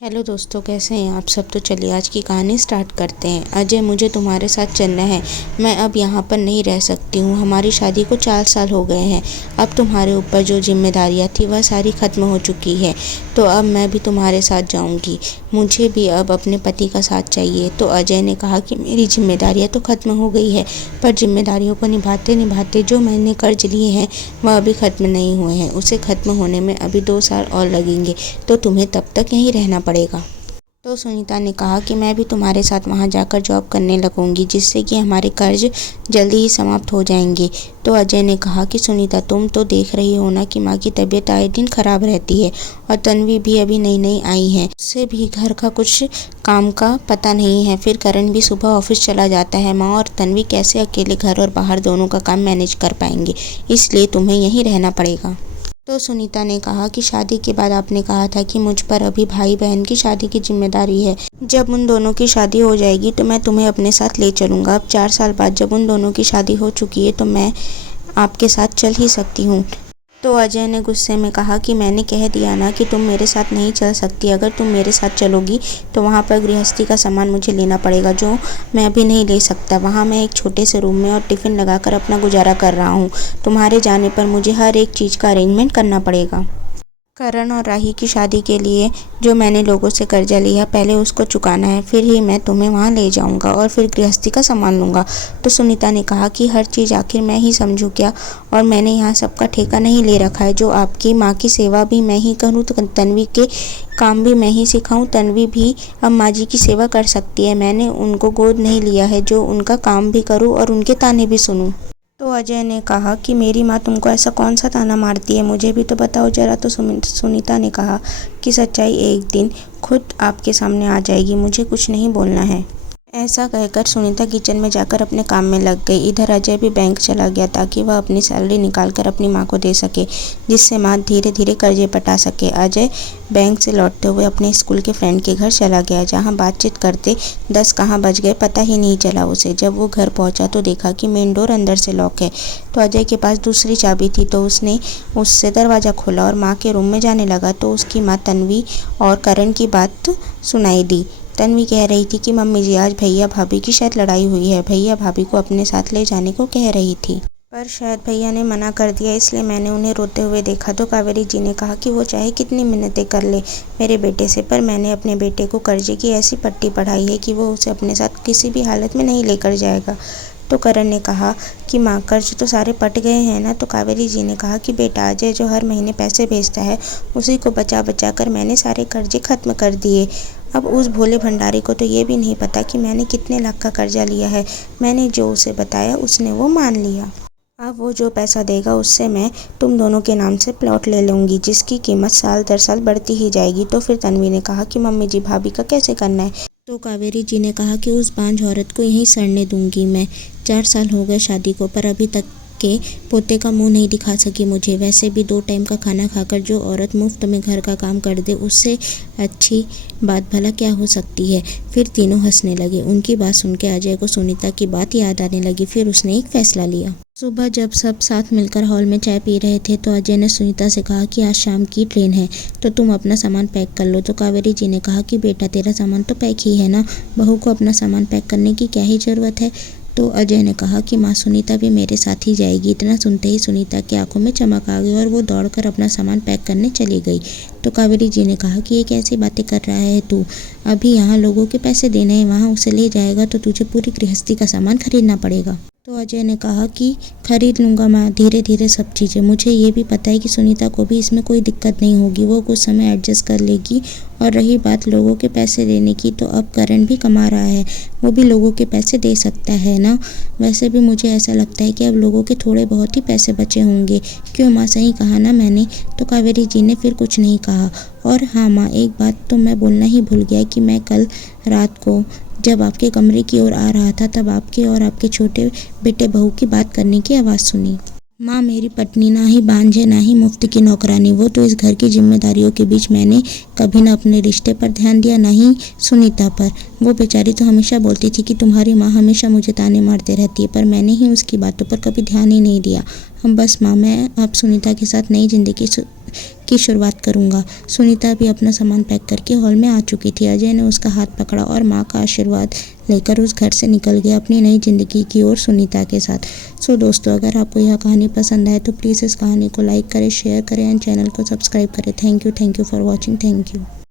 Hello दोस्तों, कैसे हैं आप सब। तो चलिए आज की कहानी स्टार्ट करते हैं। अजय, मुझे तुम्हारे साथ चलना है। मैं अब यहाँ पर नहीं रह सकती हूँ। हमारी शादी को 4 साल हो गए हैं। अब तुम्हारे ऊपर जो जिम्मेदारियाँ थी वह सारी ख़त्म हो चुकी है। तो अब मैं भी तुम्हारे साथ जाऊँगी। मुझे भी अब अपने पति का साथ चाहिए। तो अजय ने कहा कि मेरी जिम्मेदारियाँ तो ख़त्म हो गई है, पर जिम्मेदारियों को निभाते निभाते जो मैंने कर्ज लिए हैं वह अभी ख़त्म नहीं हुए हैं। उसे ख़त्म होने में अभी 2 साल और लगेंगे, तो तुम्हें तब तक यहीं रहना पड़ेगा। तो सुनीता ने कहा कि मैं भी तुम्हारे साथ वहां जाकर जॉब करने लगूंगी, जिससे कि हमारे कर्ज जल्दी ही समाप्त हो जाएंगे। तो अजय ने कहा कि सुनीता, तुम तो देख रही हो ना कि माँ की तबीयत आए दिन खराब रहती है, और तन्वी भी अभी नई नई आई है। उससे भी घर का कुछ काम का पता नहीं है। फिर करण भी सुबह ऑफिस चला जाता है। माँ और तन्वी कैसे अकेले घर और बाहर दोनों का काम मैनेज कर पाएंगे, इसलिए तुम्हें यहीं रहना पड़ेगा। तो सुनीता ने कहा कि शादी के बाद आपने कहा था कि मुझ पर अभी भाई बहन की शादी की जिम्मेदारी है। जब उन दोनों की शादी हो जाएगी तो मैं तुम्हें अपने साथ ले चलूँगा। अब 4 साल बाद जब उन दोनों की शादी हो चुकी है तो मैं आपके साथ चल ही सकती हूँ। तो अजय ने गुस्से में कहा कि मैंने कह दिया ना कि तुम मेरे साथ नहीं चल सकती। अगर तुम मेरे साथ चलोगी तो वहाँ पर गृहस्थी का सामान मुझे लेना पड़ेगा, जो मैं अभी नहीं ले सकता। वहाँ मैं एक छोटे से रूम में और टिफ़िन लगाकर अपना गुजारा कर रहा हूँ। तुम्हारे जाने पर मुझे हर एक चीज़ का अरेंजमेंट करना पड़ेगा। करण और राही की शादी के लिए जो मैंने लोगों से कर्जा लिया, पहले उसको चुकाना है, फिर ही मैं तुम्हें वहाँ ले जाऊँगा और फिर गृहस्थी का सामान लूँगा। तो सुनीता ने कहा कि हर चीज़ आखिर मैं ही समझूँ क्या, और मैंने यहाँ सबका ठेका नहीं ले रखा है। जो आपकी माँ की सेवा भी मैं ही करूँ, तो तन्वी के काम भी मैं ही सिखाऊँ। तन्वी भी अब माँ जी की सेवा कर सकती है। मैंने उनको गोद नहीं लिया है जो उनका काम भी करूँ और उनके ताने भी सुनूँ। तो अजय ने कहा कि मेरी माँ तुमको ऐसा कौन सा ताना मारती है, मुझे भी तो बताओ ज़रा। तो सुनीता ने कहा कि सच्चाई एक दिन खुद आपके सामने आ जाएगी, मुझे कुछ नहीं बोलना है। ऐसा कहकर सुनीता किचन में जाकर अपने काम में लग गई। इधर अजय भी बैंक चला गया ताकि वह अपनी सैलरी निकालकर अपनी माँ को दे सके, जिससे माँ धीरे धीरे कर्जे पटा सके। अजय बैंक से लौटते हुए अपने स्कूल के फ्रेंड के घर चला गया, जहाँ बातचीत करते 10 कहाँ बज गए पता ही नहीं चला उसे। जब वो घर पहुँचा तो देखा कि मेन डोर अंदर से लॉक है। तो अजय के पास दूसरी चाबी थी, तो उसने उससे दरवाज़ा खोला और माँ के रूम में जाने लगा। तो उसकी माँ तन्वी और करण की बात सुनाई दी। तन्वी कह रही थी कि मम्मी जी, आज भैया भाभी की शायद लड़ाई हुई है। भैया भाभी को अपने साथ ले जाने को कह रही थी, पर शायद भैया ने मना कर दिया, इसलिए मैंने उन्हें रोते हुए देखा। तो कावेरी जी ने कहा कि वो चाहे कितनी मिन्नतें कर ले मेरे बेटे से, पर मैंने अपने बेटे को कर्जे की ऐसी पट्टी पढ़ाई है कि वो उसे अपने साथ किसी भी हालत में नहीं लेकर जाएगा। तो करण ने कहा कि माँ, कर्ज तो सारे पट गए हैं ना। तो कावेरी जी ने कहा कि बेटा, अजय जो हर महीने पैसे भेजता है उसी को बचा बचा कर मैंने सारे कर्जे ख़त्म कर दिए। अब उस भोले भंडारी को तो ये भी नहीं पता कि मैंने कितने लाख का कर्जा लिया है। मैंने जो उसे बताया उसने वो मान लिया। अब वो जो पैसा देगा उससे मैं तुम दोनों के नाम से प्लॉट ले लूँगी, जिसकी कीमत साल दर साल बढ़ती ही जाएगी। तो फिर तन्वी ने कहा कि मम्मी जी, भाभी का कैसे करना है। तो कावेरी जी ने कहा कि उस बांझ औरत को यहीं सड़ने दूंगी मैं। 4 साल हो गए शादी को, पर अभी तक के पोते का मुंह नहीं दिखा सकी मुझे। वैसे भी 2 टाइम का खाना खाकर जो औरत मुफ्त में घर का काम कर दे, उससे अच्छी बात भला क्या हो सकती है। फिर तीनों हंसने लगे। उनकी बात सुनकर अजय को सुनीता की बात याद आने लगी। फिर उसने एक फैसला लिया। सुबह जब सब साथ मिलकर हॉल में चाय पी रहे थे तो अजय ने सुनीता से कहा कि आज शाम की ट्रेन है, तो तुम अपना सामान पैक कर लो। तो कावेरी जी ने कहा कि बेटा, तेरा सामान तो पैक ही है ना, बहू को अपना सामान पैक करने की क्या ही ज़रूरत है। तो अजय ने कहा कि माँ, सुनीता भी मेरे साथ ही जाएगी। इतना सुनते ही सुनीता की आंखों में चमक आ गई और वो दौड़कर अपना सामान पैक करने चली गई। तो कावेरी जी ने कहा कि ये कैसी बातें कर रहा है तू, अभी यहाँ लोगों के पैसे देने हैं, वहाँ उसे ले जाएगा तो तुझे पूरी गृहस्थी का सामान खरीदना पड़ेगा। तो अजय ने कहा कि खरीद लूँगा माँ, धीरे धीरे सब चीज़ें। मुझे ये भी पता है कि सुनीता को भी इसमें कोई दिक्कत नहीं होगी, वो कुछ समय एडजस्ट कर लेगी। और रही बात लोगों के पैसे देने की, तो अब करण भी कमा रहा है, वो भी लोगों के पैसे दे सकता है ना। वैसे भी मुझे ऐसा लगता है कि अब लोगों के थोड़े बहुत ही पैसे बचे होंगे। क्यों माँ, सही कहा ना मैंने। तो कावेरी जी ने फिर कुछ नहीं कहा। और हाँ माँ, एक बात तो मैं बोलना ही भूल गया कि मैं कल रात को जब आपके कमरे की ओर आ रहा था, तब आपके और आपके छोटे बेटे बहू की बात करने की आवाज़ सुनी। माँ, मेरी पत्नी ना ही बांझ है, ना ही मुफ्त की नौकरानी। वो तो इस घर की जिम्मेदारियों के बीच मैंने कभी ना अपने रिश्ते पर ध्यान दिया, ना ही सुनीता पर। वो बेचारी तो हमेशा बोलती थी कि तुम्हारी माँ हमेशा मुझे ताने मारते रहती है, पर मैंने ही उसकी बातों पर कभी ध्यान ही नहीं दिया। हम बस माँ, मैं अब सुनीता के साथ नई ज़िंदगी की शुरुआत करूँगा। सुनीता भी अपना सामान पैक करके हॉल में आ चुकी थी। अजय ने उसका हाथ पकड़ा और माँ का आशीर्वाद लेकर उस घर से निकल गया अपनी नई ज़िंदगी की ओर सुनीता के साथ। सो दोस्तों, अगर आपको यह कहानी पसंद आए तो प्लीज़ इस कहानी को लाइक करें, शेयर करें एंड चैनल को सब्सक्राइब करें। Thank you for watching. Thank you.